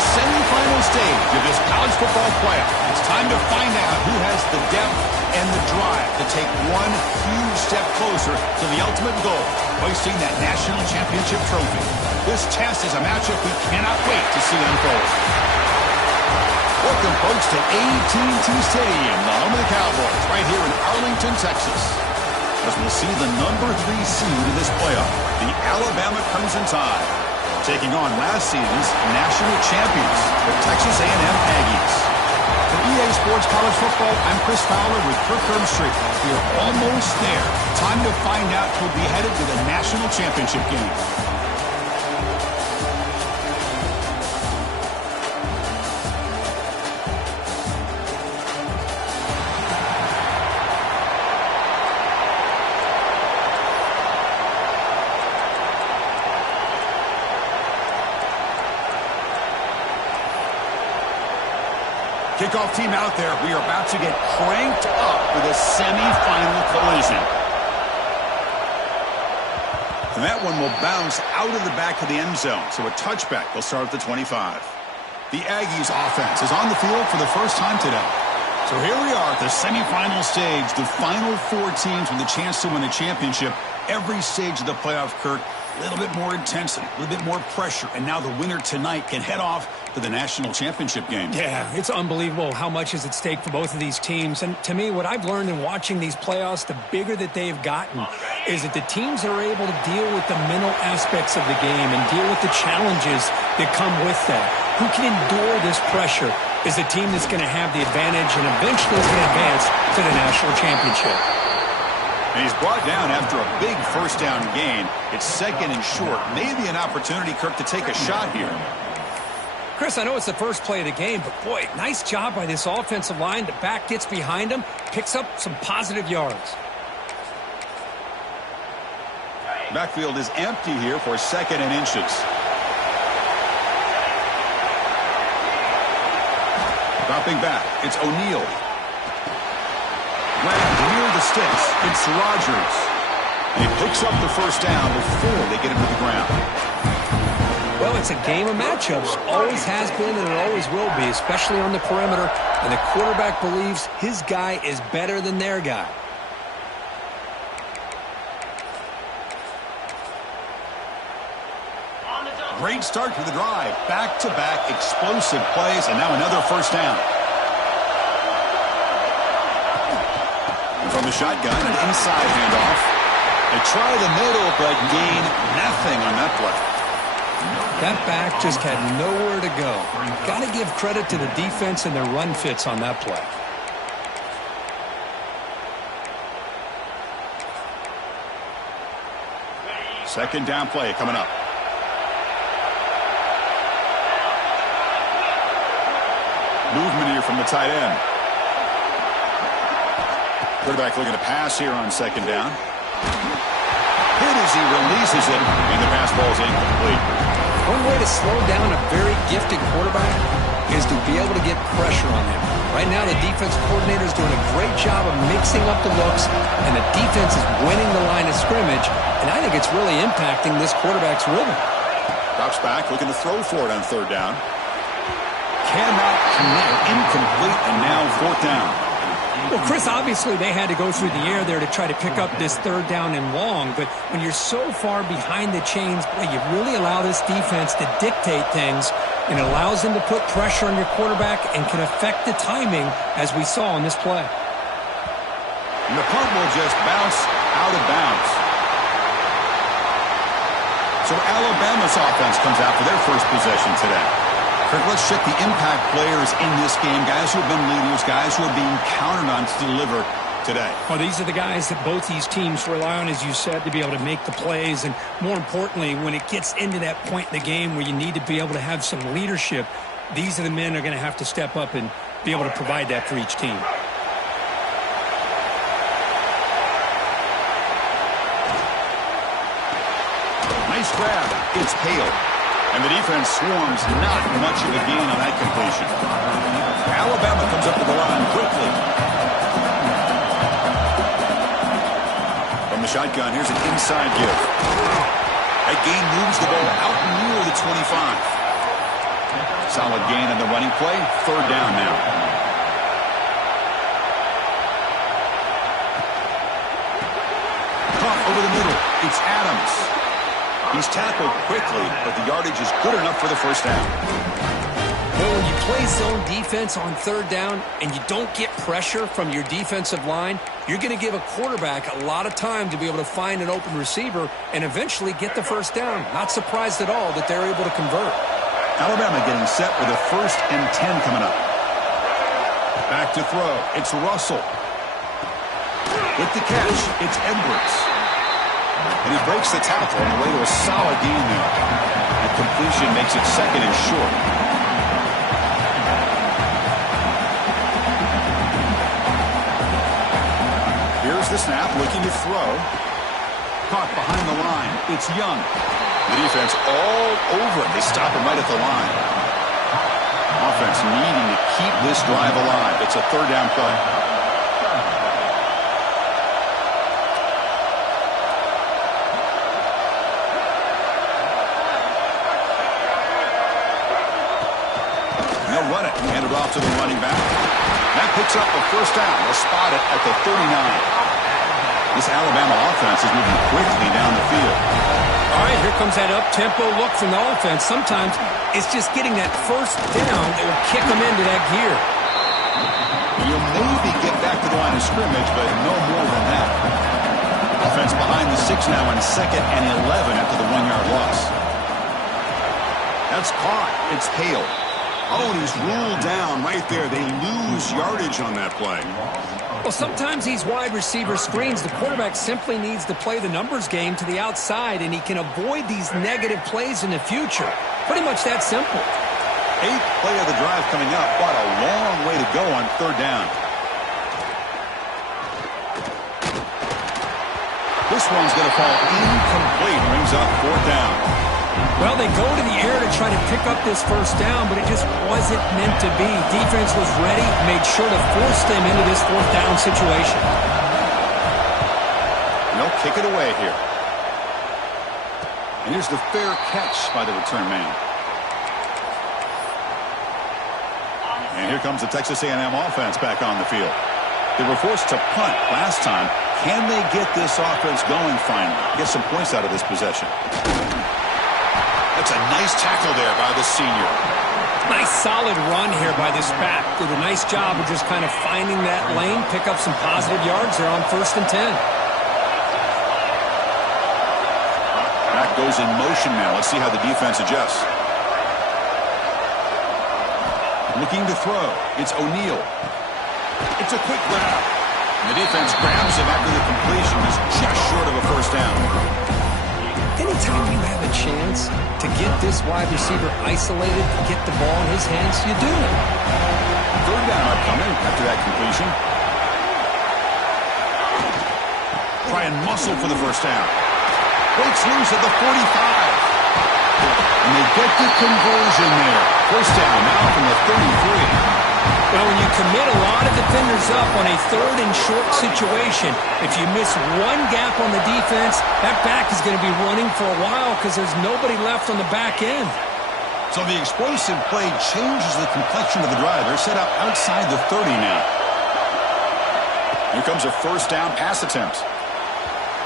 the semifinal stage of this college football playoff. It's time to find out who has the depth and the drive to take one huge step closer to the ultimate goal, hoisting that national championship trophy. This test is a matchup we cannot wait to see unfold. Welcome, folks, to AT&T Stadium, the home of the Cowboys, right here in Arlington, Texas. As we'll see the number 3 seed in this playoff, the Alabama Crimson Tide, taking on last season's national champions, the Texas A&M Aggies. For EA Sports College Football, I'm Chris Fowler with Kirk Herbstreit. We are almost there. Time to find out who'll be headed to the national championship game. Kickoff team out there. We are about to get cranked up for the semifinal collision. And that one will bounce out of the back of the end zone. So a touchback will start at the 25. The Aggies offense is on the field for the first time today. So here we are at the semifinal stage. The final 4 teams with a chance to win a championship. Every stage of the playoff, Kirk, a little bit more intensity, a little bit more pressure. And now the winner tonight can head off to the national championship game. Yeah, it's unbelievable how much is at stake for both of these teams. And to me, what I've learned in watching these playoffs, the bigger that they've gotten, is that the teams that are able to deal with the mental aspects of the game and deal with the challenges that come with that. Who can endure this pressure is the team that's going to have the advantage and eventually is going to advance to the national championship. And he's brought down after a big first down gain. It's second and short. Maybe an opportunity, Kirk, to take a shot here. Chris, I know it's the first play of the game, but boy, nice job by this offensive line. The back gets behind him, picks up some positive yards. Backfield is empty here for second and inches. Dropping back, it's O'Neal. Grabbed near the sticks, it's Rodgers. And he picks up the first down before they get him to the ground. Well, it's a game of matchups. Always has been and it always will be, especially on the perimeter. And the quarterback believes his guy is better than their guy. Great start to the drive. Back-to-back explosive plays, and now another first down. And from the shotgun, an inside handoff. They try the middle, but gain nothing on that play. That back just had nowhere to go. Got to give credit to the defense and their run fits on that play. Second down play coming up. Movement here from the tight end. Quarterback looking to pass here on second down. Hit as he releases it, and the pass ball is incomplete. One way to slow down a very gifted quarterback is to be able to get pressure on him. Right now, the defense coordinator is doing a great job of mixing up the looks, and the defense is winning the line of scrimmage, and I think it's really impacting this quarterback's rhythm. Drops back, looking to throw for it on third down. Cannot connect, incomplete, and now fourth down. Well, Chris, obviously they had to go through the air there to try to pick up this third down and long, but when you're so far behind the chains, boy, you really allow this defense to dictate things, and it allows them to put pressure on your quarterback and can affect the timing, as we saw on this play. And the punt will just bounce out of bounds. So Alabama's offense comes out for their first possession today. Kirk, let's check the impact players in this game, guys who have been leaders, guys who are being counted on to deliver today. Well, these are the guys that both these teams rely on, as you said, to be able to make the plays. And more importantly, when it gets into that point in the game where you need to be able to have some leadership, these are the men who are going to have to step up and be able to provide that for each team. Nice grab. It's Hale. And the defense swarms not much of a gain on that completion. Alabama comes up to the line quickly. From the shotgun, here's an inside give. That gain moves the ball out near the 25. Solid gain on the running play. Third down now. Caught over the middle. It's Adams. He's tackled quickly, but the yardage is good enough for the first down. Well, when you play zone defense on third down and you don't get pressure from your defensive line, you're going to give a quarterback a lot of time to be able to find an open receiver and eventually get the first down. Not surprised at all that they're able to convert. Alabama getting set with a 1st and 10 coming up. Back to throw. It's Russell. With the catch, it's Edwards. And he breaks the tackle on the way to a solid gain there. That completion makes it 2nd and short. Here's the snap, looking to throw. Caught behind the line. It's Young. The defense all over it. They stop him right at the line. Offense needing to keep this drive alive. It's a 3rd down play. They'll run it. Hand it off to the running back. That picks up a 1st down. They'll spot it at the 39. This Alabama offense is moving quickly down the field. All right, here comes that up-tempo look from the offense. Sometimes it's just getting that first down that will kick them into that gear. You'll maybe get back to the line of scrimmage, but no more than that. Offense behind the 6 now on 2nd and 11 after the 1-yard loss. That's caught. It's Hale. Oh, and he's ruled down right there. They lose yardage on that play. Well, sometimes these wide receiver screens, the quarterback simply needs to play the numbers game to the outside, and he can avoid these negative plays in the future. Pretty much that simple. 8th play of the drive coming up, but a long way to go on 3rd down. This one's going to fall incomplete. Brings up 4th down. Well, they go to the air to try to pick up this first down, but it just wasn't meant to be. Defense was ready, made sure to force them into this 4th down situation. They'll kick it away here. And here's the fair catch by the return man. And here comes the Texas A&M offense back on the field. They were forced to punt last time. Can they get this offense going finally? Get some points out of this possession. That's a nice tackle there by the senior. Nice solid run here by this back. Did a nice job of just kind of finding that lane, pick up some positive yards there on 1st and 10. Back goes in motion now. Let's see how the defense adjusts. Looking to throw. It's O'Neal. It's a quick grab. And the defense grabs him after the completion. He's just short of a 1st down. Anytime you have a chance to get this wide receiver isolated, get the ball in his hands, you do it. 3rd down upcoming after that completion. Try and muscle for the 1st down. Breaks loose at the 45. And they get the conversion there. 1st down now from the 33. Well, when you commit a lot of defenders up on a 3rd and short situation, if you miss one gap on the defense, that back is going to be running for a while because there's nobody left on the back end. So the explosive play changes the complexion of the drive. They're set up outside the 30 now. Here comes a 1st down pass attempt.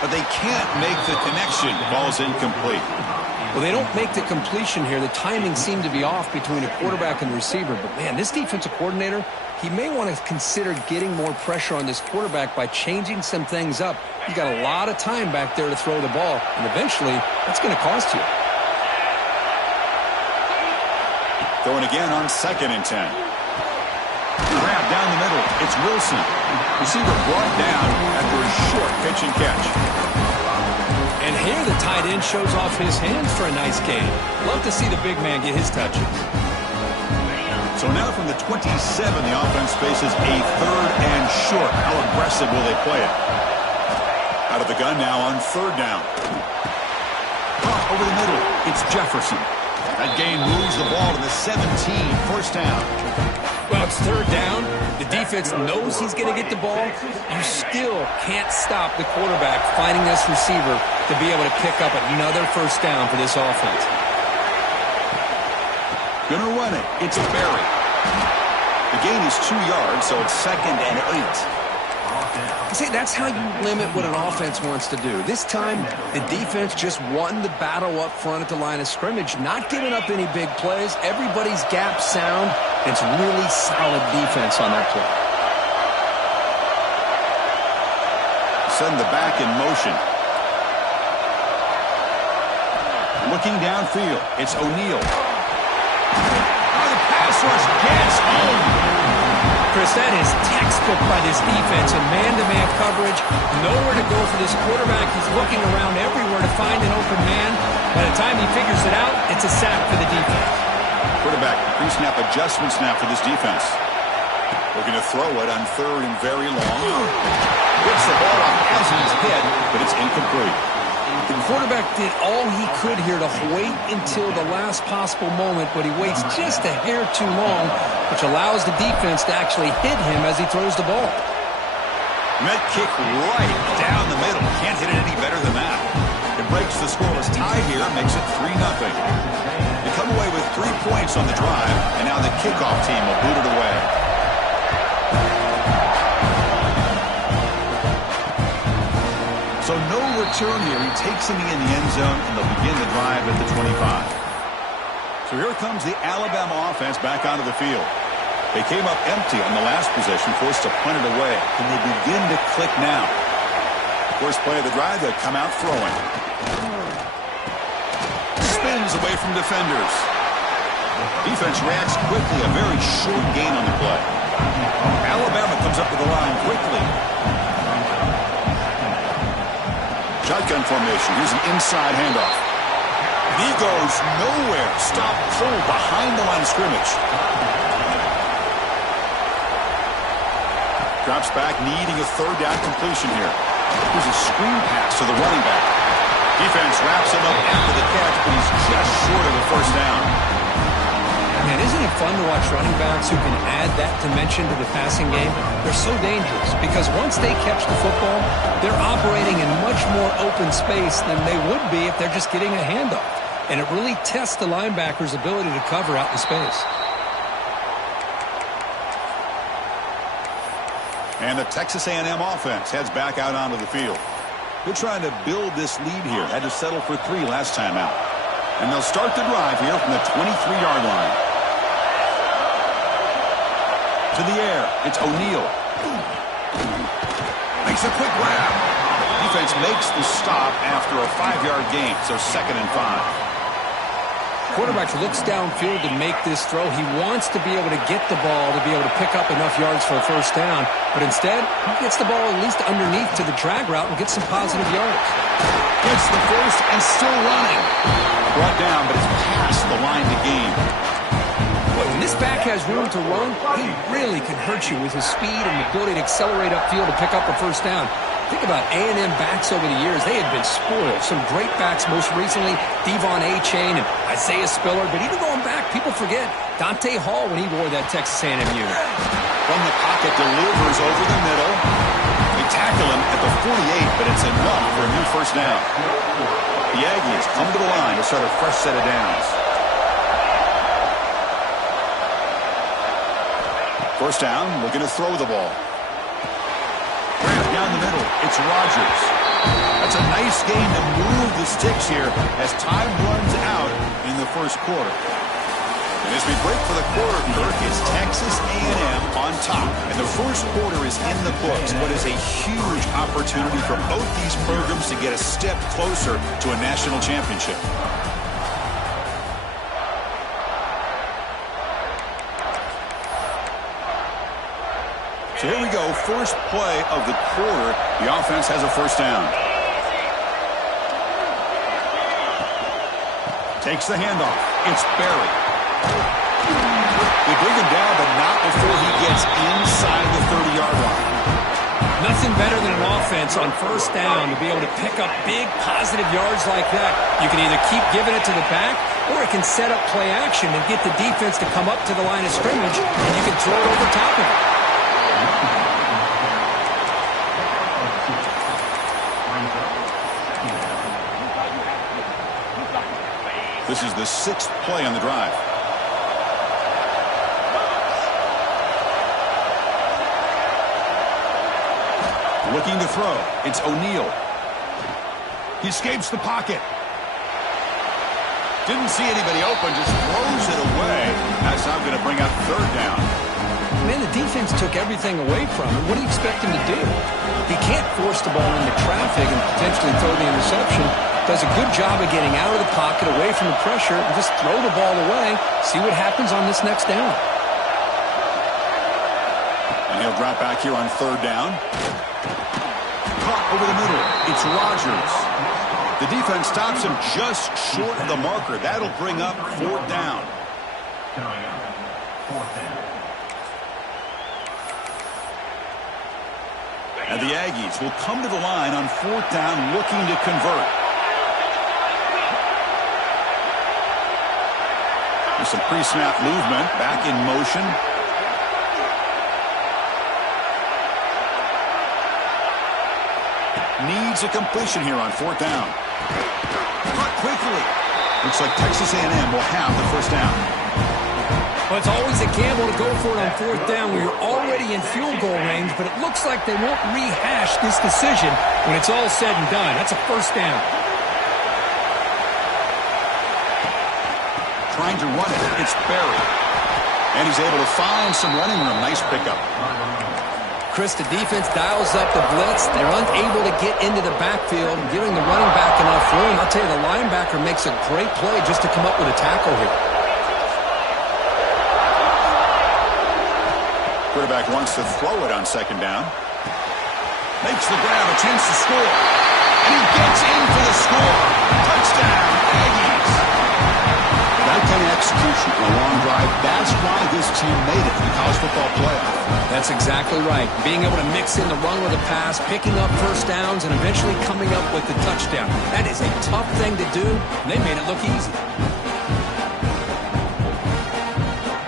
But they can't make the connection. Ball's incomplete. Well, they don't make the completion here. The timing seemed to be off between a quarterback and the receiver. But, man, this defensive coordinator, he may want to consider getting more pressure on this quarterback by changing some things up. You got a lot of time back there to throw the ball, and eventually that's going to cost you. Throwing again on 2nd and 10. Grab down the middle. It's Wilson. Receiver brought down after a short pitch and catch. And here the tight end shows off his hands for a nice gain. Love to see the big man get his touches. So now from the 27, the offense faces a 3rd and short. How aggressive will they play it? Out of the gun now on 3rd down. Caught over the middle. It's Jefferson. That gain moves the ball to the 17. 1st down. Well, it's 3rd down. The defense knows he's going to get the ball. You still can't stop the quarterback finding this receiver to be able to pick up another 1st down for this offense. Gonna run it. It's Barry. The gain is 2 yards, so it's 2nd and 8. See, that's how you limit what an offense wants to do. This time, the defense just won the battle up front at the line of scrimmage, not giving up any big plays. Everybody's gap sound. It's really solid defense on that play. Send the back in motion. Looking downfield, it's O'Neal. Oh, the pass rush gets home. Chris, that is textbook by this defense in man-to-man coverage. Nowhere to go for this quarterback. He's looking around everywhere to find an open man. By the time he figures it out, it's a sack for the defense. Quarterback pre-snap adjustment snap for this defense. Looking to throw it on 3rd and very long. Gets the ball off Aslan's head, but it's incomplete. The quarterback did all he could here to wait until the last possible moment, but he waits just a hair too long, which allows the defense to actually hit him as he throws the ball. Met kick right down the middle. Can't hit it any better than that. It breaks the scoreless tie here, makes it 3-0. They come away with 3 points on the drive, and now the kickoff team will boot it away. So no return here. He takes him in the end zone, and they'll begin the drive at the 25. So here comes the Alabama offense back onto the field. They came up empty on the last possession, forced to punt it away. Can they begin to click now? First play of the drive, they come out throwing. Spins away from defenders. Defense reacts quickly, a very short gain on the play. Alabama comes up to the line quickly. Shotgun formation. Here's an inside handoff. He goes nowhere. Stop cold behind the line of scrimmage. Drops back, needing a 3rd down completion here. Here's a screen pass to the running back. Defense wraps him up after the catch, but he's just short of the 1st down. Man, isn't it fun to watch running backs who can add that dimension to the passing game? They're so dangerous because once they catch the football, they're operating in much more open space than they would be if they're just getting a handoff. And it really tests the linebacker's ability to cover out in space. And the Texas A&M offense heads back out onto the field. They're trying to build this lead here. Had to settle for 3 last time out. And they'll start the drive here from the 23-yard line. To the air, it's O'Neal. Makes a quick grab. Defense makes the stop after a 5-yard gain, so 2nd and 5. Quarterback looks downfield to make this throw. He wants to be able to get the ball to be able to pick up enough yards for a 1st down, but instead, he gets the ball at least underneath to the drag route and gets some positive yards. Gets the 1st and still running. Brought down, but it's past the line to gain. Boy, when this back has room to run, he really can hurt you with his speed and the ability to accelerate upfield to pick up a 1st down. Think about A&M backs over the years. They had been spoiled. Some great backs, most recently, Devon A-Chain and Isaiah Spiller. But even going back, people forget Dante Hall when he wore that Texas A&M unit. From the pocket, delivers over the middle. They tackle him at the 48, but it's enough for a new 1st down. The Aggies come to the line to start a fresh set of downs. 1st down, looking to throw the ball. Down the middle, it's Rodgers. That's a nice gain to move the sticks here as time runs out in the 1st quarter. And as we break for the quarter, Kirk, it's Texas A&M on top. And the 1st quarter is in the books, but is a huge opportunity for both these programs to get a step closer to a national championship. So here we go, first play of the quarter. The offense has a 1st down. Takes the handoff. It's Barry. They bring him down, but not before he gets inside the 30-yard line. Nothing better than an offense on 1st down to be able to pick up big positive yards like that. You can either keep giving it to the back, or it can set up play action and get the defense to come up to the line of scrimmage, and you can throw it over top of it. This is the 6th play on the drive. Looking to throw. It's O'Neal. He escapes the pocket. Didn't see anybody open, just throws it away. That's now going to bring up third down. Man, the defense took everything away from him. What do you expect him to do? He can't force the ball into traffic and potentially throw the interception. Does a good job of getting out of the pocket, away from the pressure, and just throw the ball away. See what happens on this next down. And he'll drop back here on third down. Caught over the middle. It's Rodgers. The defense stops him just short of the marker. That'll bring up fourth down. And the Aggies will come to the line on fourth down looking to convert. There's some pre-snap movement. Back in motion. Needs a completion here on fourth down. Caught quickly. Looks like Texas A&M will have the first down. Well, it's always a gamble to go for it on fourth down when you're already in field goal range, but it looks like they won't rehash this decision when it's all said and done. That's a first down. Trying to run it. It's Barry. And he's able to find some running room. Nice pickup. Chris, the defense dials up the blitz. They're unable to get into the backfield, giving the running back enough room. I'll tell you, the linebacker makes a great play just to come up with a tackle here. Quarterback wants to throw it on second down. Makes the grab, a chance to score. And he gets in for the score. Touchdown, Aggies. That kind of execution on a long drive, that's why this team made it in the college football playoff. That's exactly right. Being able to mix in the run with the pass, picking up first downs, and eventually coming up with the touchdown. That is a tough thing to do, and they made it look easy.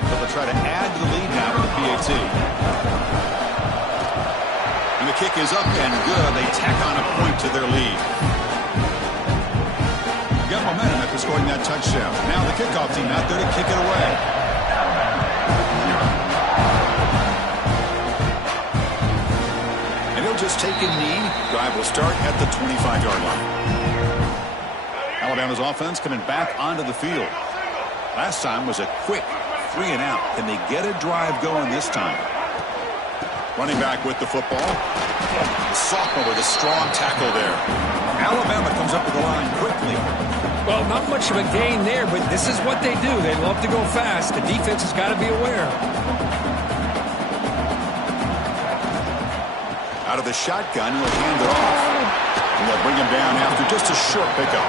So they'll try to add to the lead now with the PAT. And the kick is up and good. They tack on a point to their lead. Got momentum after scoring that touchdown. Now the kickoff team out there to kick it away. And he'll just take a knee. Drive will start at the 25-yard line. Alabama's offense coming back onto the field. Last time was a quick 3 and out. Can they get a drive going this time? Running back with the football. The sophomore with a strong tackle there. Alabama comes up with the line quickly. Well, not much of a gain there, but this is what they do. They love to go fast. The defense has got to be aware. Out of the shotgun, he'll hand it off. And they'll bring him down after just a short pickup.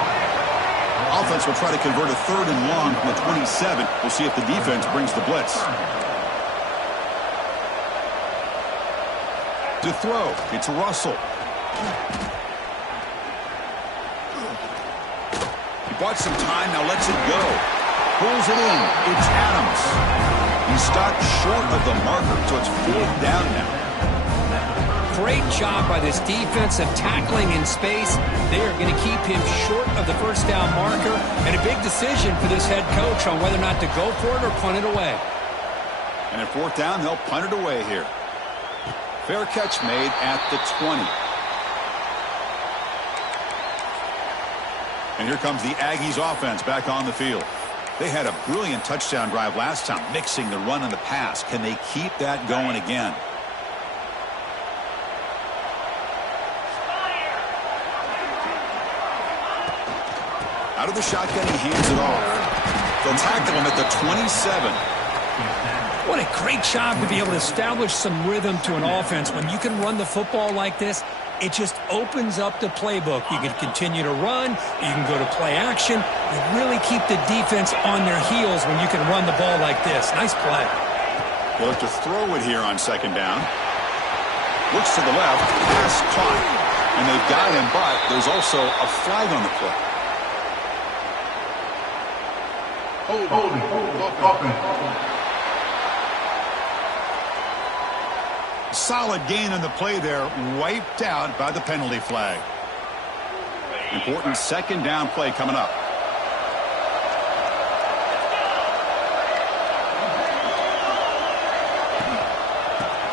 Offense will try to convert a third and long from the 27. We'll see if the defense brings the blitz. To throw, it's Russell. He bought some time, now lets it go. Pulls it in, it's Adams. He's stopped short of the marker, so it's fourth down now. Great job by this defense of tackling in space. They are going to keep him short of the first down marker, and a big decision for this head coach on whether or not to go for it or punt it away. And at fourth down, they'll punt it away here. Fair catch made at the 20. And here comes the Aggies offense back on the field. They had a brilliant touchdown drive last time, mixing the run and the pass. Can they keep that going again? Out of the shotgun, he hands it off. They'll tackle him at the 27. What a great job to be able to establish some rhythm to an offense. When you can run the football like this, it just opens up the playbook. You can continue to run. You can go to play action. You really keep the defense on their heels when you can run the ball like this. Nice play. They'll have to throw it here on second down. Looks to the left. Pass caught. And they've got him, but there's also a flag on the play. Solid gain on the play there, wiped out by the penalty flag. Important second down play coming up.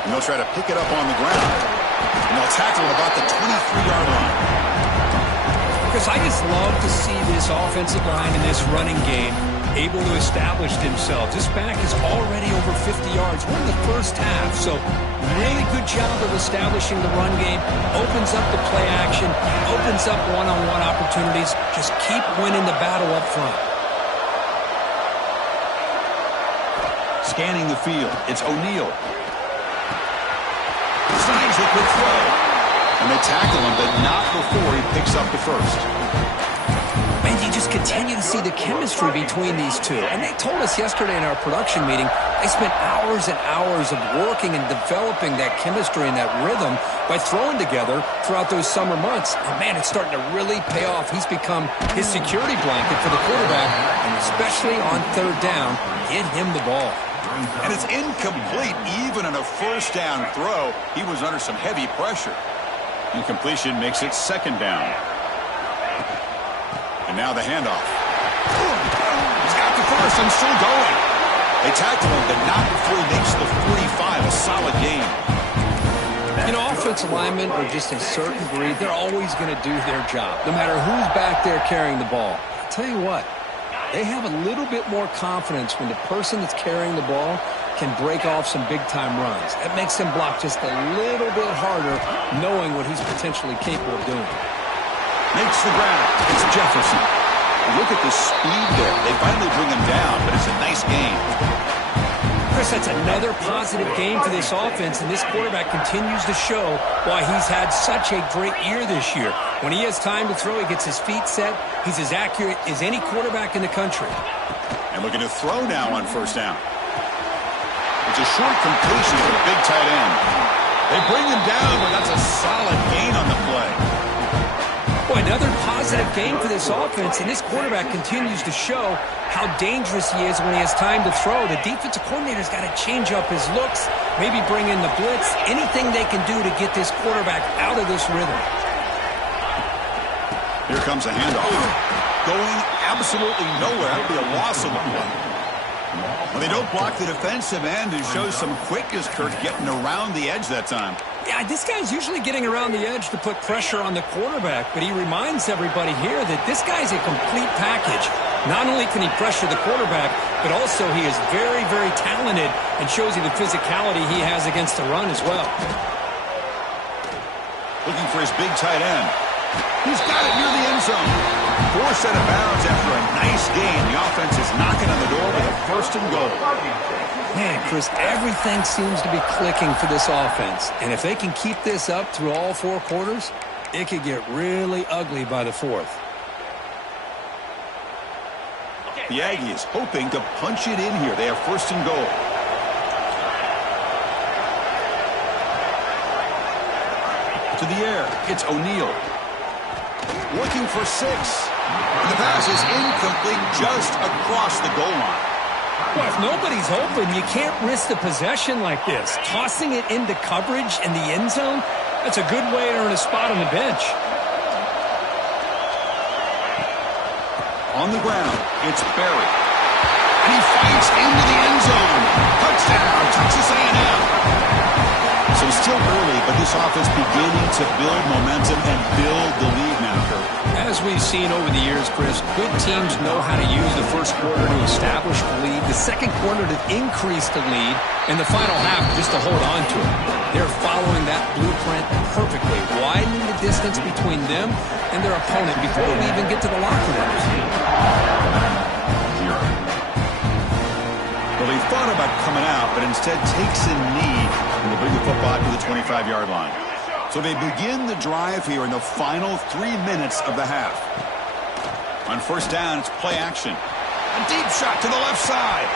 And they'll try to pick it up on the ground. And they'll tackle at about the 23-yard line. Because I just love to see this offensive line in this running game able to establish themselves. This back is already over 50 yards. We're in the first half, so really good job of establishing the run game. Opens up the play action, opens up one-on-one opportunities. Just keep winning the battle up front. Scanning the field, it's O'Neal. Signs a quick throw. And they tackle him, but not before he picks up the first. And you just continue to see the chemistry between these two. And they told us yesterday in our production meeting, they spent hours and hours of working and developing that chemistry and that rhythm by throwing together throughout those summer months. And man, it's starting to really pay off. He's become his security blanket for the quarterback, and especially on third down, get him the ball. And it's incomplete. Even on a first down throw, he was under some heavy pressure. Incompletion makes it second down. And now the handoff. He's got the first and still going. They tackle him, but not before he makes the 45. A solid game. You know, offensive linemen are just a certain breed. They're always going to do their job, no matter who's back there carrying the ball. I'll tell you what, they have a little bit more confidence when the person that's carrying the ball can break off some big-time runs. That makes them block just a little bit harder, knowing what he's potentially capable of doing. Makes the ground. It's Jefferson. Look at the speed there. They finally bring him down, but it's a nice game. Chris, that's another positive game for this offense, and this quarterback continues to show why he's had such a great year this year. When he has time to throw, he gets his feet set. He's as accurate as any quarterback in the country. And looking to throw now on first down. It's a short completion to the big tight end. They bring him down, but that's a solid gain on the play. Boy, another positive game for this offense, and this quarterback continues to show how dangerous he is when he has time to throw. The defensive coordinator's got to change up his looks, maybe bring in the blitz, anything they can do to get this quarterback out of this rhythm. Here comes a handoff. Going absolutely nowhere. That would be a loss of the play. Well, they don't block the defensive end and show some quickness, Kurt, getting around the edge that time. Yeah, this guy's usually getting around the edge to put pressure on the quarterback, but he reminds everybody here that this guy's a complete package. Not only can he pressure the quarterback, but also he is very, very talented and shows you the physicality he has against the run as well. Looking for his big tight end. He's got it near the end zone. Forced out of bounds after a nice game. The offense is knocking on the door with a first and goal. Man, Chris, everything seems to be clicking for this offense. And if they can keep this up through all four quarters, it could get really ugly by the fourth. The Aggies hoping to punch it in here. They have first and goal. To the air, it's O'Neal. Looking for 6. And the pass is incomplete just across the goal line. Well, if nobody's open, you can't risk the possession like this. Tossing it into coverage in the end zone, that's a good way to earn a spot on the bench. On the ground, it's Barry. And he fights into the end zone. Touchdown, Texas A&M. So still early, but this offense beginning to build momentum and build the lead now, Kurt. As we've seen over the years, Chris, good teams know how to use the first quarter to establish the lead, the second quarter to increase the lead, and the final half just to hold on to it. They're following that blueprint perfectly, widening the distance between them and their opponent before we even get to the locker rooms. Well, he thought about coming out, but instead takes a knee and they bring the football to the 25-yard line. So they begin the drive here in the final 3 minutes of the half. On first down, it's play action. A deep shot to the left side.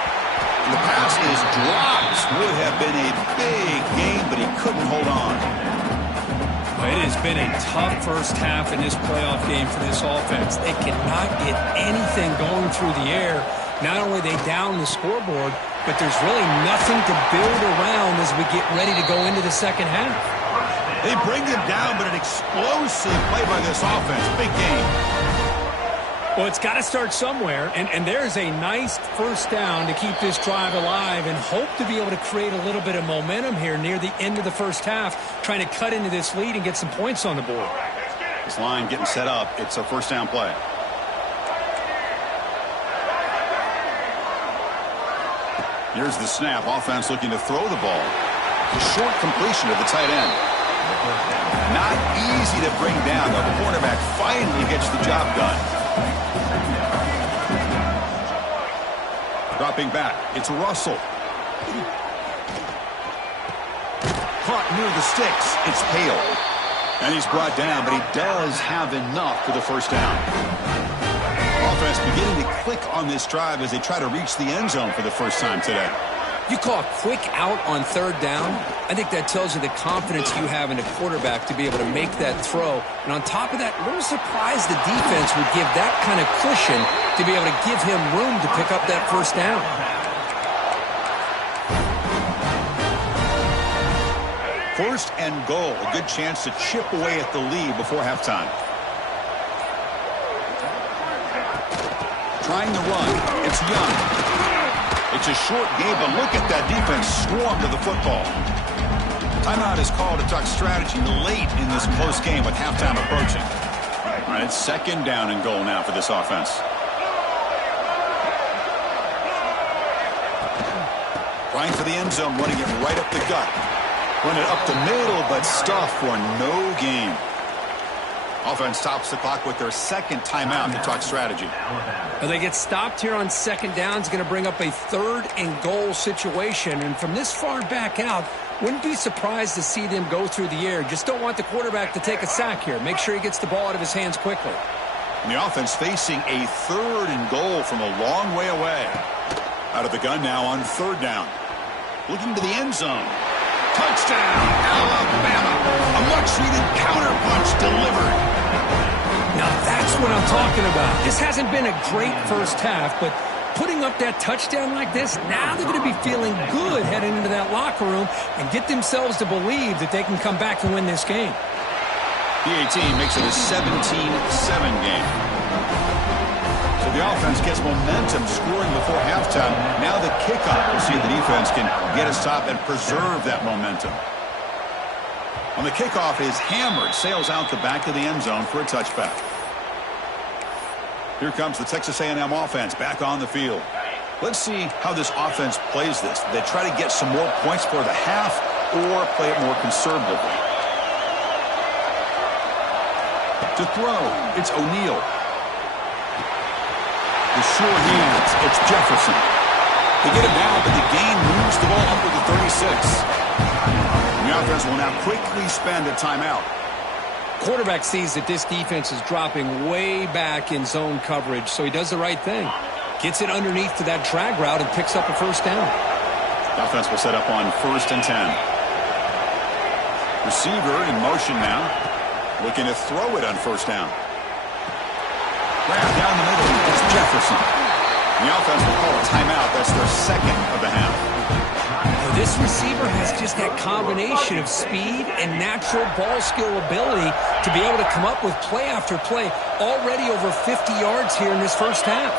And the pass is dropped. Would have been a big game, but he couldn't hold on. It has been a tough first half in this playoff game for this offense. They cannot get anything going through the air. Not only are they down the scoreboard, but there's really nothing to build around as we get ready to go into the second half. They bring him down, but an explosive play by this offense. Big game. Well, it's got to start somewhere, and there's a nice first down to keep this drive alive and hope to be able to create a little bit of momentum here near the end of the first half, trying to cut into this lead and get some points on the board. This line getting set up. It's a first down play. Here's the snap. Offense looking to throw the ball. The short completion of the tight end. Not easy to bring down. The cornerback finally gets the job done. Dropping back. It's Russell. Caught near the sticks. It's Hale. And he's brought down, but he does have enough for the first down. Offense beginning to click on this drive as they try to reach the end zone for the first time today. You call a quick out on third down. I think that tells you the confidence you have in a quarterback to be able to make that throw. And on top of that, a little surprised the defense would give that kind of cushion to be able to give him room to pick up that first down. First and goal. A good chance to chip away at the lead before halftime. Trying to run. It's Young. It's a short game, but look at that defense swarm to the football. Timeout is called to talk strategy late in this close game with halftime approaching. All right, it's second down and goal now for this offense. Trying for the end zone, running it right up the gut. Run it up the middle, but stuff for no gain. Offense stops the clock with their second timeout to talk strategy. Well, they get stopped here on second down. It's going to bring up a third and goal situation. And from this far back out, wouldn't be surprised to see them go through the air. Just don't want the quarterback to take a sack here. Make sure he gets the ball out of his hands quickly. And the offense facing a third and goal from a long way away. Out of the gun now on third down. Looking to the end zone. Touchdown, Alabama. A much-needed counterpunch delivered. Now that's what I'm talking about. This hasn't been a great first half, but putting up that touchdown like this, now they're going to be feeling good heading into that locker room and get themselves to believe that they can come back and win this game. The 18 makes it a 17-7 game. So the offense gets momentum scoring before halftime. Now the kickoff. We'll see if the defense can get a stop and preserve that momentum. On the kickoff is hammered, sails out the back of the end zone for a touchback. Here comes the Texas A&M offense back on the field. Let's see how this offense plays this. They try to get some more points for the half or play it more conservatively. To throw, it's O'Neal. The sure hands, it's Jefferson. They get it down, but the gain moves the ball up to the 36. The offense will now quickly spend a timeout. Quarterback sees that this defense is dropping way back in zone coverage, so he does the right thing. Gets it underneath to that drag route and picks up a first down. The offense will set up on 1st and 10. Receiver in motion now. Looking to throw it on first down. Grab down the middle. It's Jefferson. The offense will call a timeout. That's their second of the half. This receiver has just that combination of speed and natural ball skill ability to be able to come up with play after play. Already over 50 yards here in this first half.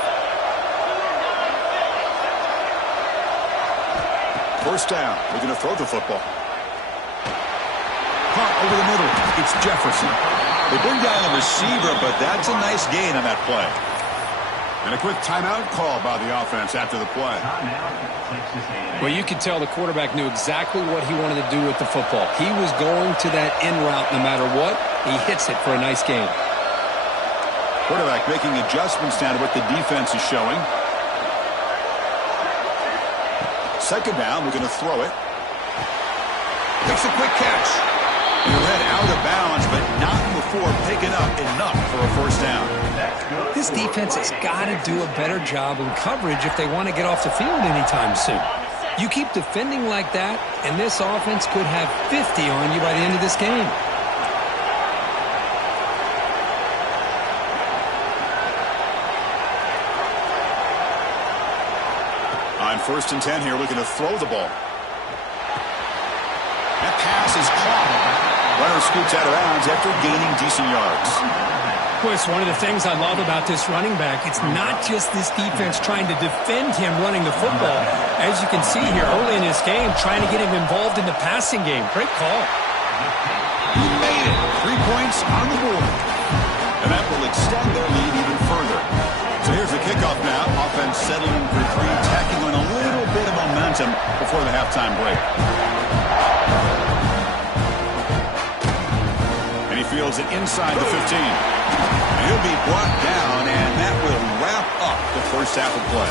First down. We're going to throw the football. Caught over the middle. It's Jefferson. They bring down the receiver, but that's a nice gain on that play. And a quick timeout call by the offense after the play. Well, you could tell the quarterback knew exactly what he wanted to do with the football. He was going to that in route no matter what. He hits it for a nice gain. Quarterback making adjustments down to what the defense is showing. Second down, we're going to throw it. Makes a quick catch. He'll head out of bounds, but not before picking up enough for a first down. This defense has got to do a better job in coverage if they want to get off the field anytime soon. You keep defending like that, and this offense could have 50 on you by the end of this game. On 1st and 10 here, looking to throw the ball. That pass is caught. Runner scoots out of bounds after gaining decent yards. Chris, one of the things I love about this running back, it's not just this defense trying to defend him running the football. As you can see here early in this game, trying to get him involved in the passing game. Great call. He made it. 3 points on the board. And that will extend their lead even further. So here's the kickoff now. Offense settling for 3, tacking on a little bit of momentum before the halftime break. And he fields it inside the 15. And he'll be brought down, and that will wrap up the first half of play.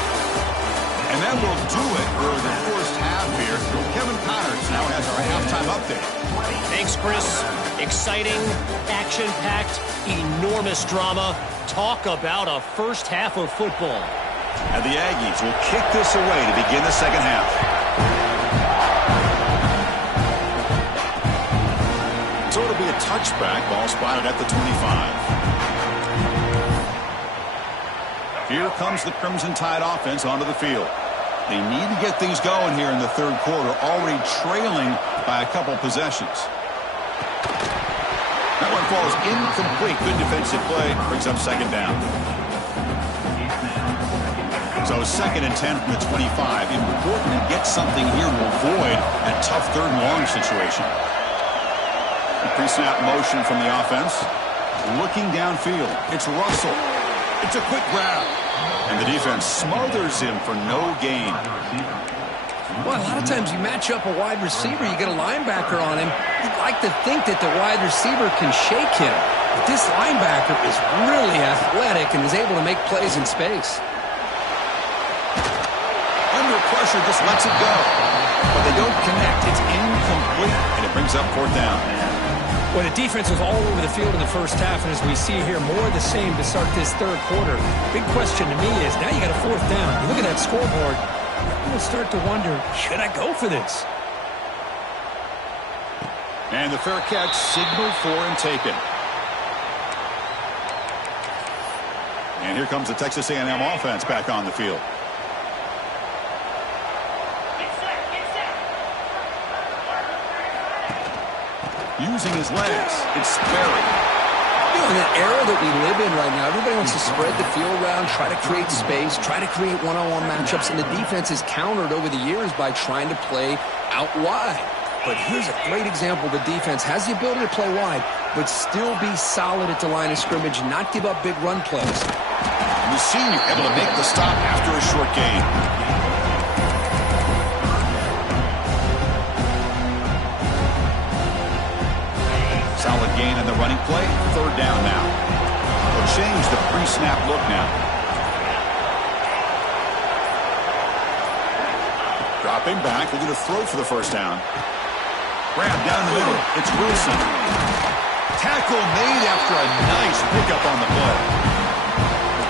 And that will do it for the first half here. Kevin Connors now has our halftime update. Thanks, Chris. Exciting, action-packed, enormous drama. Talk about a first half of football. And the Aggies will kick this away to begin the second half. So it'll be a touchback. Ball spotted at the 25. Here comes the Crimson Tide offense onto the field. They need to get things going here in the third quarter, already trailing by a couple possessions. That one falls incomplete. Good defensive play. Brings up second down. So 2nd and 10 from the 25. Important to get something here to avoid a tough third and long situation. Pre-snap motion from the offense. Looking downfield. It's Russell. It's a quick grab. And the defense smothers him for no gain. Well, a lot of times you match up a wide receiver, you get a linebacker on him. You'd like to think that the wide receiver can shake him. But this linebacker is really athletic and is able to make plays in space. Under pressure, just lets it go. But they don't connect. It's incomplete, and it brings up 4th down. Well, the defense was all over the field in the first half, and as we see here, more of the same to start this third quarter. Big question to me is, now you got a 4th down. You look at that scoreboard, you'll start to wonder, should I go for this? And the fair catch signaled for and taken. And here comes the Texas A&M offense back on the field. Using his legs, it's Sperry. You know, in the era that we live in right now, everybody wants to spread the field around, try to create space, try to create one-on-one matchups, and the defense is countered over the years by trying to play out wide. But here's a great example. The defense has the ability to play wide, but still be solid at the line of scrimmage, not give up big run plays. And the senior able to make the stop after a short gain. Solid gain in the running play. 3rd down now. They'll change the pre-snap look now. Dropping back. They're going to throw for the first down. Grab down the middle. It's Wilson. Tackle made after a nice pickup on the play.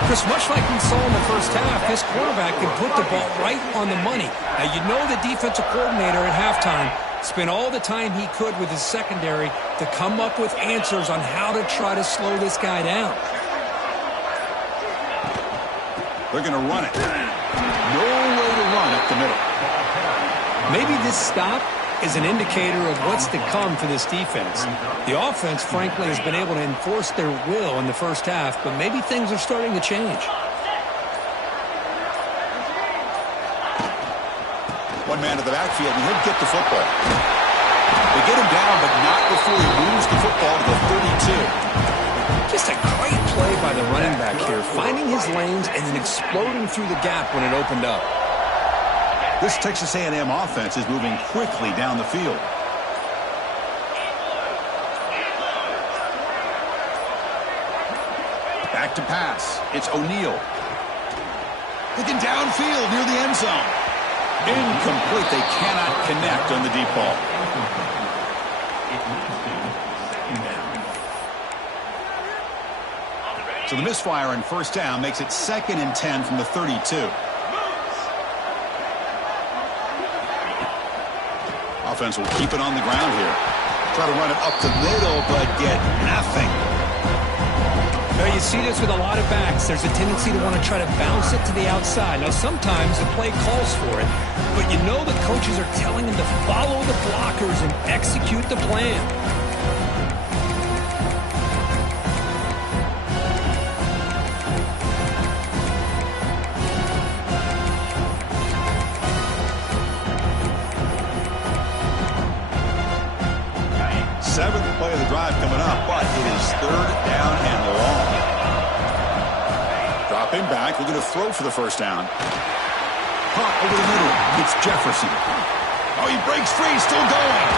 Chris, much like we saw in the first half, this quarterback can put the ball right on the money. Now, you know the defensive coordinator at halftime spent all the time he could with his secondary to come up with answers on how to try to slow this guy down. They're going to run it. No way to run up the middle. Maybe this stop is an indicator of what's to come for this defense. The offense, frankly, has been able to enforce their will in the first half, but maybe things are starting to change. One man to the backfield, and he'll get the football. They get him down, but not before he moves the football to the 32. Just a great play by the running back here, finding his lanes and then exploding through the gap when it opened up. This Texas A&M offense is moving quickly down the field. Back to pass. It's O'Neal. Looking downfield near the end zone. Incomplete. They cannot connect on the deep ball. So the misfire in 1st down makes it 2nd and 10 from the 32. Offense will keep it on the ground here. Try to run it up the middle, but get nothing. Now, you see this with a lot of backs. There's a tendency to want to try to bounce it to the outside. Now, sometimes the play calls for it, but you know the coaches are telling them to follow the blockers and execute the plan. Dropping back, looking to throw for the first down. Caught over the middle. It's Jefferson. Oh, he breaks free, still going.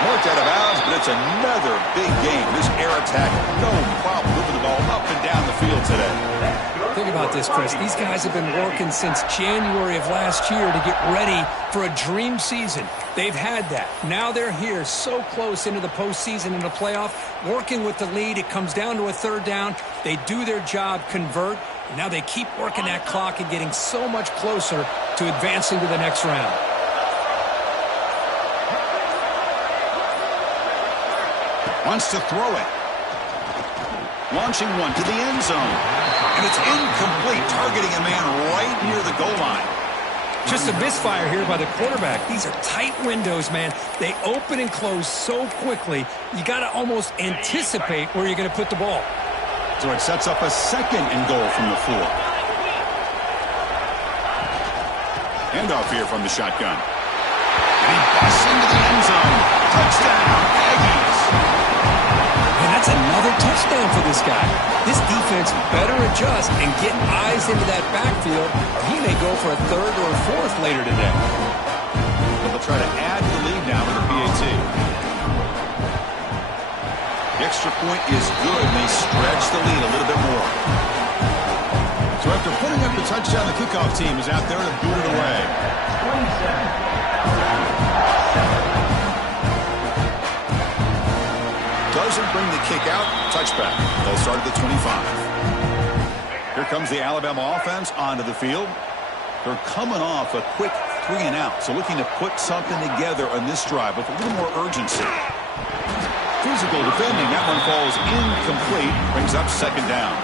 Marked out of bounds, but it's another big game. This air attack, no problem moving the ball up and down the field today. Think about this, Chris. These guys have been working since January of last year to get ready for a dream season. They've had that. Now they're here so close into the postseason and the playoff, working with the lead. It comes down to a third down. They do their job, convert. And now they keep working that clock and getting so much closer to advancing to the next round. Wants to throw it. Launching one to the end zone. And it's incomplete, targeting a man right near the goal line. Just a misfire here by the quarterback. These are tight windows, man. They open and close so quickly, you got to almost anticipate where you're going to put the ball. So it sets up a second and goal from the 4. Handoff here from the shotgun. And he busts into the end zone. Touchdown, Aggies. And that's another touchdown for this guy. This defense better adjust and get eyes into that backfield, or he may go for a third or a fourth later today. But they'll try to add to the lead now with a PAT. The extra point is good, and they stretch the lead a little bit more. So after putting up the touchdown, the kickoff team is out there to boot it away. Doesn't bring the kick out. Touchback. They'll start at the 25. Here comes the Alabama offense onto the field. They're coming off a quick 3 and out, so looking to put something together on this drive with a little more urgency. Physical defending. That one falls incomplete. Brings up second down.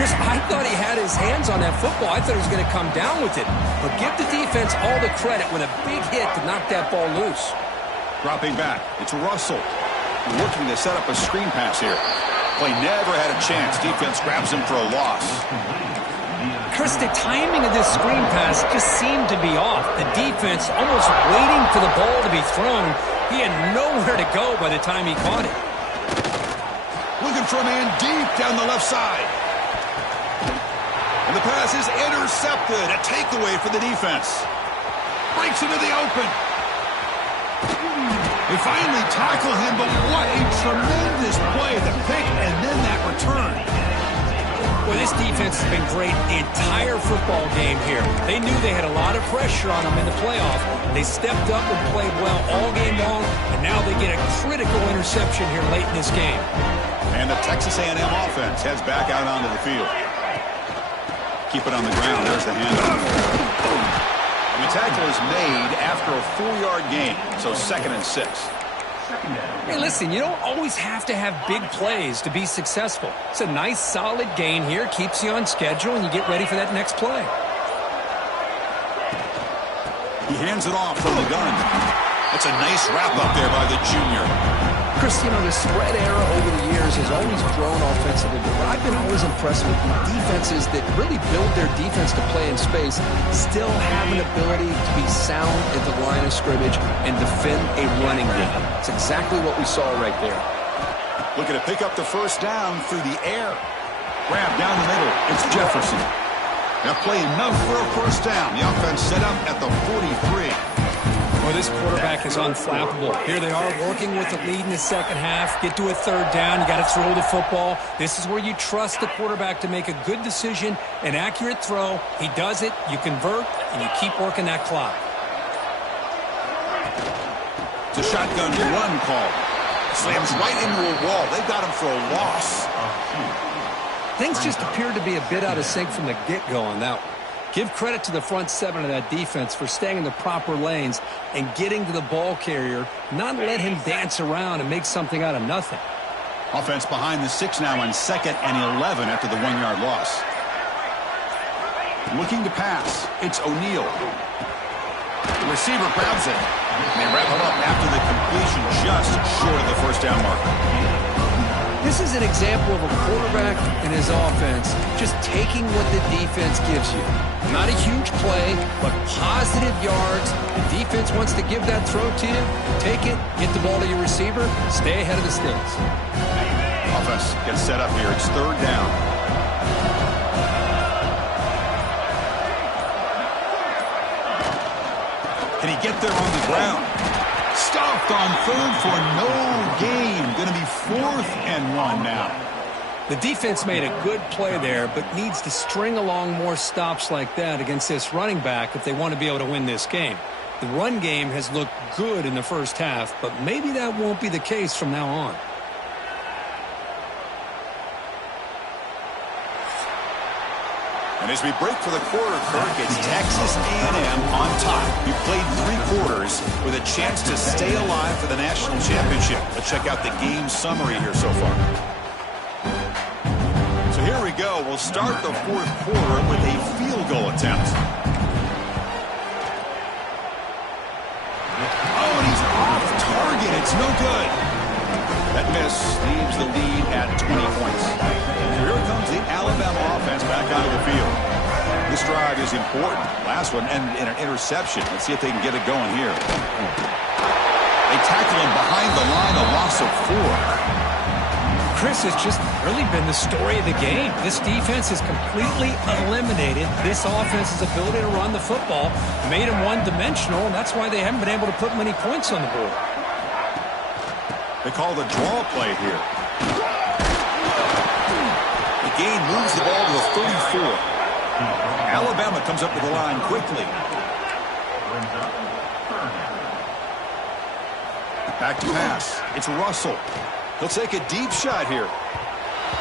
Chris, I thought he had his hands on that football. I thought he was going to come down with it. But give the defense all the credit with a big hit to knock that ball loose. Dropping back. It's Russell. Looking to set up a screen pass here. Play never had a chance. Defense grabs him for a loss. Chris, the timing of this screen pass just seemed to be off. The defense almost waiting for the ball to be thrown. He had nowhere to go by the time he caught it. Looking for a man deep down the left side. And the pass is intercepted. A takeaway for the defense. Breaks into the open. They finally tackle him, but what a tremendous play. The pick and then that return. Well, this defense has been great the entire football game here. They knew they had a lot of pressure on them in the playoff. They stepped up and played well all game long, and now they get a critical interception here late in this game. And the Texas A&M offense heads back out onto the field. Keep it on the ground. There's the handoff. And the tackle is made after a 4-yard gain, so 2nd and 6. Hey, listen, you don't always have to have big plays to be successful. It's a nice, solid gain here, keeps you on schedule, and you get ready for that next play. He hands it off from the gun. That's a nice wrap-up there by the junior. Chris, you know, the spread era over the years has always grown offensively, but I've been always impressed with defenses that really build their defense to play in space, still have an ability to be sound at the line of scrimmage and defend a running game. It's exactly what we saw right there. Looking to pick up the first down through the air. Grab down the middle. It's Jefferson. That play enough for a first down. The offense set up at the 43. Well, this quarterback is unflappable. Here they are working with the lead in the second half. Get to a third down. You got to throw the football. This is where you trust the quarterback to make a good decision, an accurate throw. He does it. You convert, and you keep working that clock. It's a shotgun run call. Slams right into a wall. They got him for a loss. Things just appeared to be a bit out of sync from the get-go on that one. Give credit to the front 7 of that defense for staying in the proper lanes and getting to the ball carrier, not let him dance around and make something out of nothing. Offense behind the 6 now on 2nd and 11 after the 1-yard loss. Looking to pass. It's O'Neal. The receiver grabs it. And they wrap him up after the completion just short of the first down marker. This is an example of a quarterback and his offense just taking what the defense gives you. Not a huge play, but positive yards. The defense wants to give that throw to you. Take it, get the ball to your receiver, stay ahead of the sticks. Offense gets set up here. It's third down. Can he get there on the ground? Stopped on third for no gain. Going to be 4th and 1 now. The defense made a good play there, but needs to string along more stops like that against this running back if they want to be able to win this game. The run game has looked good in the first half, but maybe that won't be the case from now on. And as we break for the quarter, Kirk, it's Texas A&M on top. We played 3 quarters with a chance to stay alive for the national championship. Let's check out the game summary here so far. So here we go. We'll start the 4th quarter with a field goal attempt. Oh, and he's off target. It's no good. That miss leaves the lead at 20 points. So here comes the Alabama offense back onto the field. This drive is important. Last one ended in an interception. Let's see if they can get it going here. They tackle him behind the line, a loss of 4. Chris, has just really been the story of the game. This defense has completely eliminated this offense's ability to run the football, made them one-dimensional, and that's why they haven't been able to put many points on the board. They call the draw play here. The gain moves the ball to the 34. Alabama comes up with the line quickly. Back to pass. It's Russell. He'll take a deep shot here.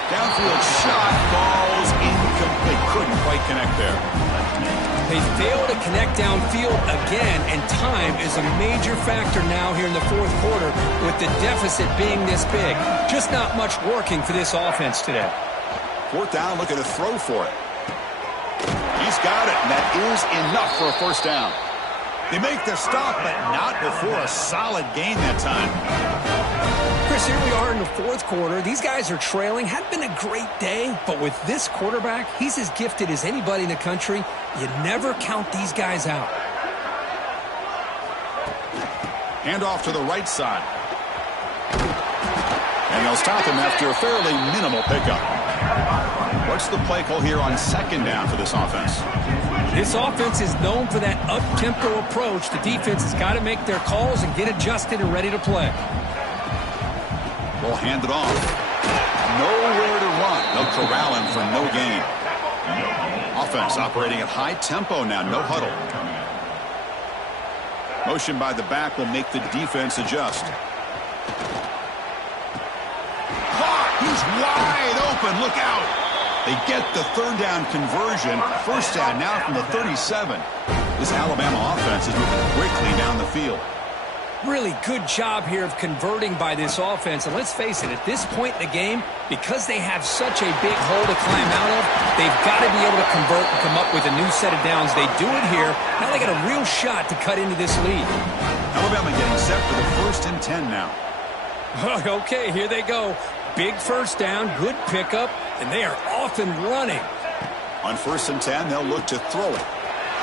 Downfield shot falls incomplete. Couldn't quite connect there. They fail to connect downfield again, and time is a major factor now here in the 4th quarter with the deficit being this big. Just not much working for this offense today. 4th down, looking to throw for it. He's got it, and that is enough for a 1st down. They make the stop, but not before a solid gain that time. Chris, here we are in the 4th quarter. These guys are trailing. Hadn't been a great day, but with this quarterback, he's as gifted as anybody in the country. You never count these guys out. Hand off to the right side. And they'll stop him after a fairly minimal pickup. What's the play call here on 2nd down for this offense? This offense is known for that up-tempo approach. The defense has got to make their calls and get adjusted and ready to play. We'll hand it off. Nowhere to run. They'll corral him for no gain. Offense operating at high tempo now. No huddle. Motion by the back will make the defense adjust. Caught! He's wide open. Look out. They get the 3rd down conversion. 1st down now from the 37. This Alabama offense is moving quickly down the field. Really good job here of converting by this offense. And let's face it, at this point in the game, because they have such a big hole to climb out of, they've got to be able to convert and come up with a new set of downs. They do it here. Now they got a real shot to cut into this lead. Alabama getting set for the 1st and 10 now. Okay, here they go. Big 1st down, good pickup, and they are off and running. On 1st and 10, they'll look to throw it.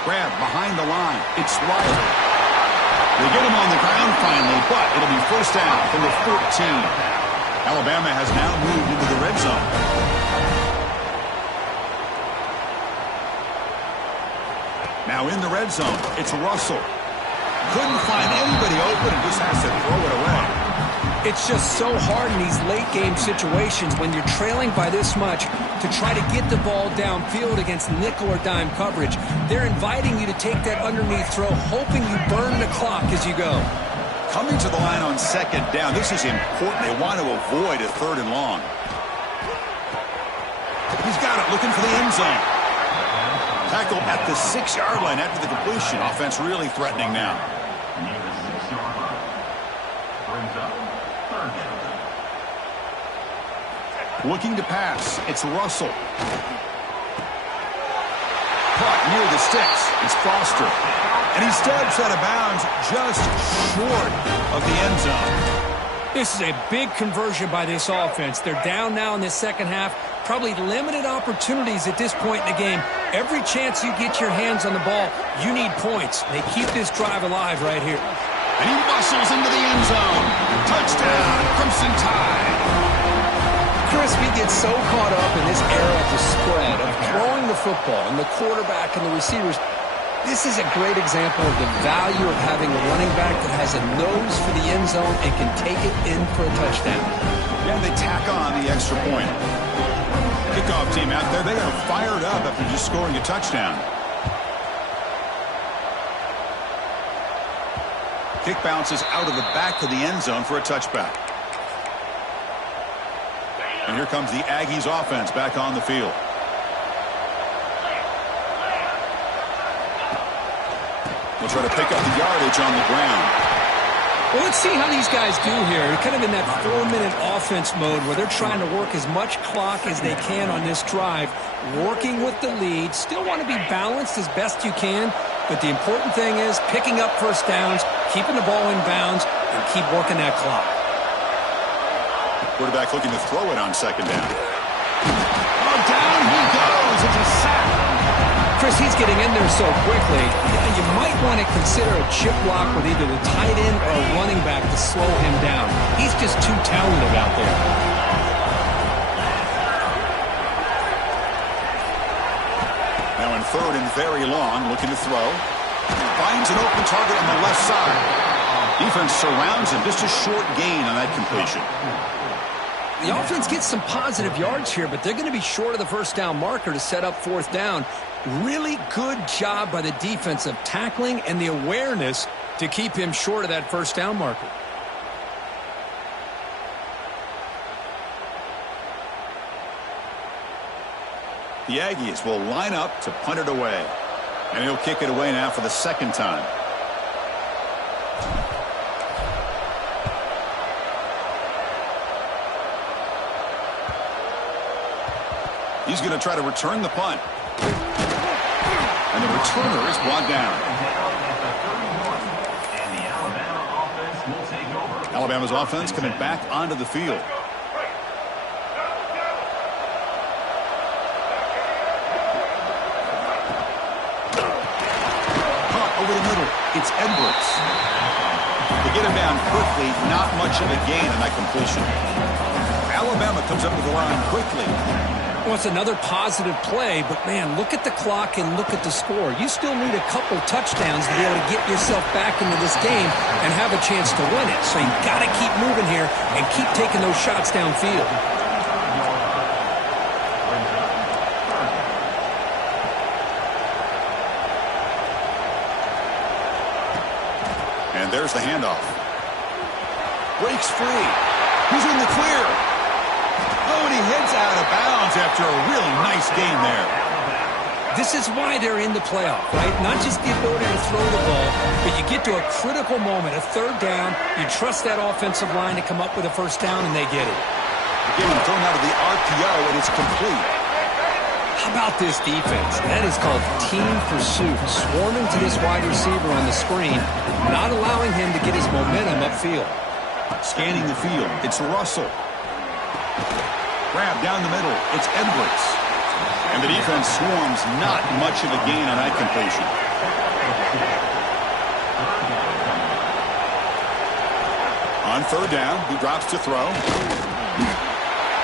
Grab behind the line. It's Riley. They get him on the ground finally, but it'll be 1st down from the 14. Alabama has now moved into the red zone. Now in the red zone, it's Russell. Couldn't find anybody open and just has to throw it away. It's just so hard in these late-game situations when you're trailing by this much to try to get the ball downfield against nickel or dime coverage. They're inviting you to take that underneath throw, hoping you burn the clock as you go. Coming to the line on 2nd down, this is important. They want to avoid a 3rd and long. He's got it, looking for the end zone. Tackle at the 6-yard line after the completion. Offense really threatening now. Looking to pass. It's Russell. Caught near the sticks. It's Foster. And he steps out of bounds just short of the end zone. This is a big conversion by this offense. They're down now in the 2nd half. Probably limited opportunities at this point in the game. Every chance you get your hands on the ball, you need points. They keep this drive alive right here. And he muscles into the end zone. Touchdown, Crimson Tide. Chris, we get so caught up in this era of the spread, of throwing the football and the quarterback and the receivers. This is a great example of the value of having a running back that has a nose for the end zone and can take it in for a touchdown. Yeah, they tack on the extra point. Kickoff team out there, they are fired up after just scoring a touchdown. Kick bounces out of the back of the end zone for a touchback. And here comes the Aggies offense back on the field. We'll try to pick up the yardage on the ground. Well, let's see how these guys do here. They're kind of in that 4-minute offense mode where they're trying to work as much clock as they can on this drive, working with the lead. Still want to be balanced as best you can, but the important thing is picking up first downs, keeping the ball in bounds, and keep working that clock. Quarterback looking to throw it on second down. Oh, down he goes. It's a sack. Chris, he's getting in there so quickly. You might want to consider a chip block with either the tight end or a running back to slow him down. He's just too talented out there. Now in third and very long, looking to throw. Finds an open target on the left side. Defense surrounds him. Just a short gain on that completion. The offense gets some positive yards here, but they're going to be short of the first down marker to set up fourth down. Really good job by the defense of tackling and the awareness to keep him short of that first down marker. The Aggies will line up to punt it away. And he'll kick it away now for the second time. He's going to try to return the punt. And the returner is brought down. Alabama's offense coming back onto the field. Caught over the middle. It's Edwards. They get him down quickly. Not much of a gain on that completion. Alabama comes up to the line quickly. Well, it's another positive play, but, man, look at the clock and look at the score. You still need a couple touchdowns to be able to get yourself back into this game and have a chance to win it. So you've got to keep moving here and keep taking those shots downfield. And there's the handoff. Breaks free. He's in the clear. Oh, and he heads out of bounds after a really nice game there. This is why they're in the playoff, right? Not just the ability to throw the ball, but you get to a critical moment, a third down, you trust that offensive line to come up with a first down, and they get it. Again, thrown out of the RPO, and it's complete. How about this defense? That is called team pursuit. Swarming to this wide receiver on the screen, not allowing him to get his momentum upfield. Scanning the field, it's Russell. Grab down the middle, it's Edwards. And the defense swarms, not much of a gain on that completion. On third down, he drops to throw.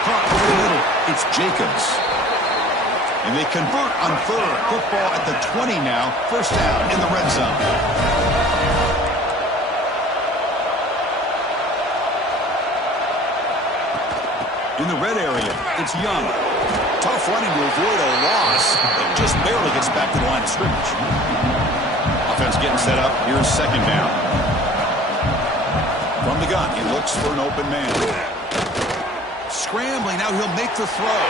Caught over the middle, it's Jacobs. And they convert on third. Football at the 20 now, first down in the red zone. In the red area, it's Young. Tough running to avoid a loss, but just barely gets back to the line of scrimmage. Offense getting set up. Here's second down. From the gun, he looks for an open man. Scrambling, now he'll make the throw.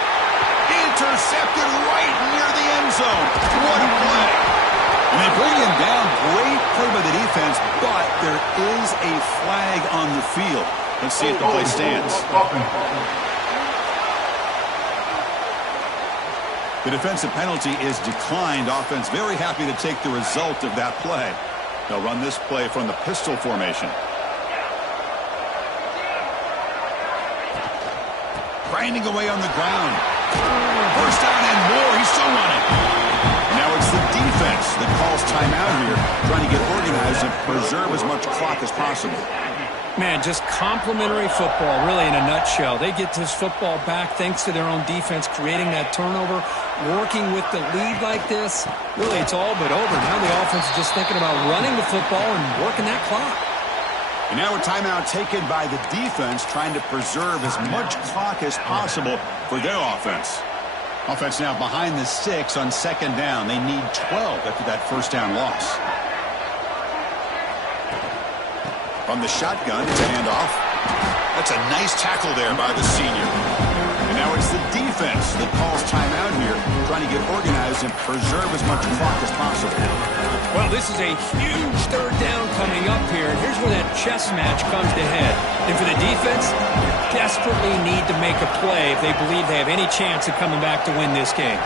Intercepted right near the end zone. What a play. And they bring him down. Great play by the defense, but there is a flag on the field. Let's see if the play stands. The defensive penalty is declined. Offense very happy to take the result of that play. They'll run this play from the pistol formation. Grinding away on the ground. First down and more. He's still running. Now it's the defense that calls timeout here, trying to get organized and preserve as much clock as possible. Man, just complimentary football, really, in a nutshell. They get this football back thanks to their own defense, creating that turnover, working with the lead like this. Really, it's all but over. Now the offense is just thinking about running the football and working that clock. And now a timeout taken by the defense, trying to preserve as much clock as possible for their offense. Offense now behind the 6 on second down. They need 12 after that first down loss. From the shotgun, it's a handoff. That's a nice tackle there by the senior. And now it's the defense that calls timeout here, trying to get organized and preserve as much clock as possible. Well, this is a huge third down coming up here. And here's where that chess match comes to head. And for the defense, they desperately need to make a play if they believe they have any chance of coming back to win this game.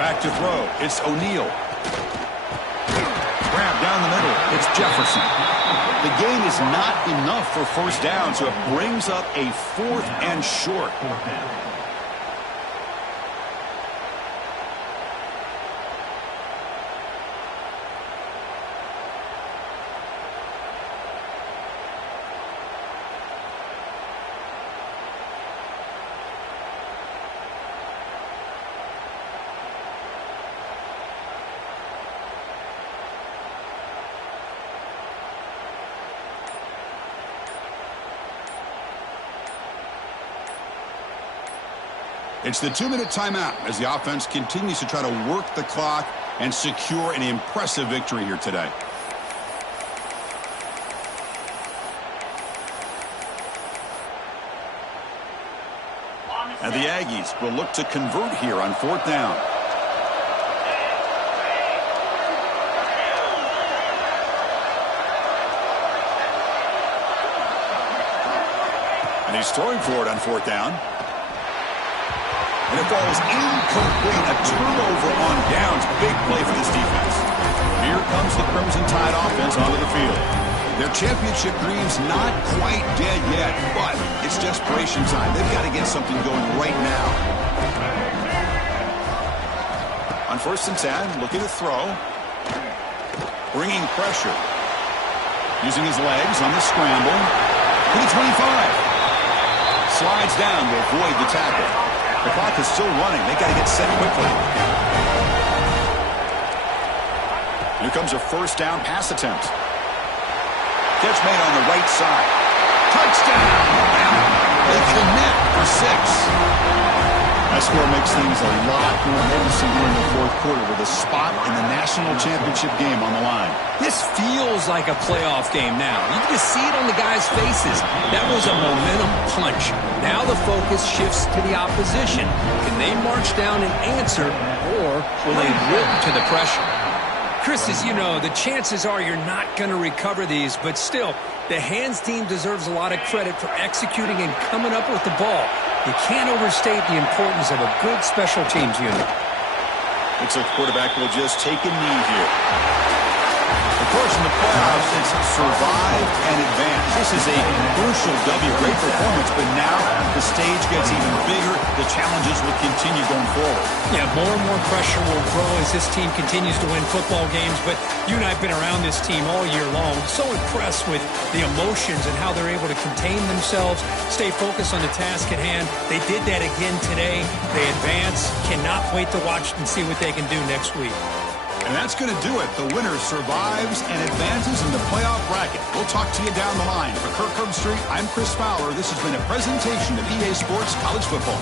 Back to throw. It's O'Neal. Grab down the middle. It's Jefferson. The gain is not enough for first down, so it brings up a 4th and short. It's the 2-minute timeout as the offense continues to try to work the clock and secure an impressive victory here today. And the Aggies will look to convert here on 4th down. And he's throwing for it on 4th down. And it falls incomplete. A turnover on downs. Big play for this defense. Here comes the Crimson Tide offense onto the field. Their championship dream's not quite dead yet, but it's desperation time. They've got to get something going right now. On 1st and 10, looking to throw. Bringing pressure. Using his legs on the scramble. To the 25. Slides down to avoid the tackle. The clock is still running. They got to get set quickly. Here comes a first down pass attempt. Catch made on the right side. Touchdown! They connect for 6. That score makes things a lot more interesting here in the 4th quarter with a spot in the national championship game on the line. This feels like a playoff game now. You can just see it on the guys' faces. That was a momentum punch. Now the focus shifts to the opposition. Can they march down and answer, or will they wilt to the pressure? Chris, as you know, the chances are you're not going to recover these, but still, the hands team deserves a lot of credit for executing and coming up with the ball. You can't overstate the importance of a good special teams unit. Looks like the quarterback will just take a knee here. Of course, in the playoffs, it's survive and advance. This is a crucial W. Great performance, but now the stage gets even bigger. The challenges will continue going forward. Yeah, more and more pressure will grow as this team continues to win football games, but you and I have been around this team all year long. So impressed with the emotions and how they're able to contain themselves, stay focused on the task at hand. They did that again today. They advance. Cannot wait to watch and see what they can do next week. And that's going to do it. The winner survives and advances in the playoff bracket. We'll talk to you down the line. For Kirk Herbstreit, I'm Chris Fowler. This has been a presentation of EA Sports College Football.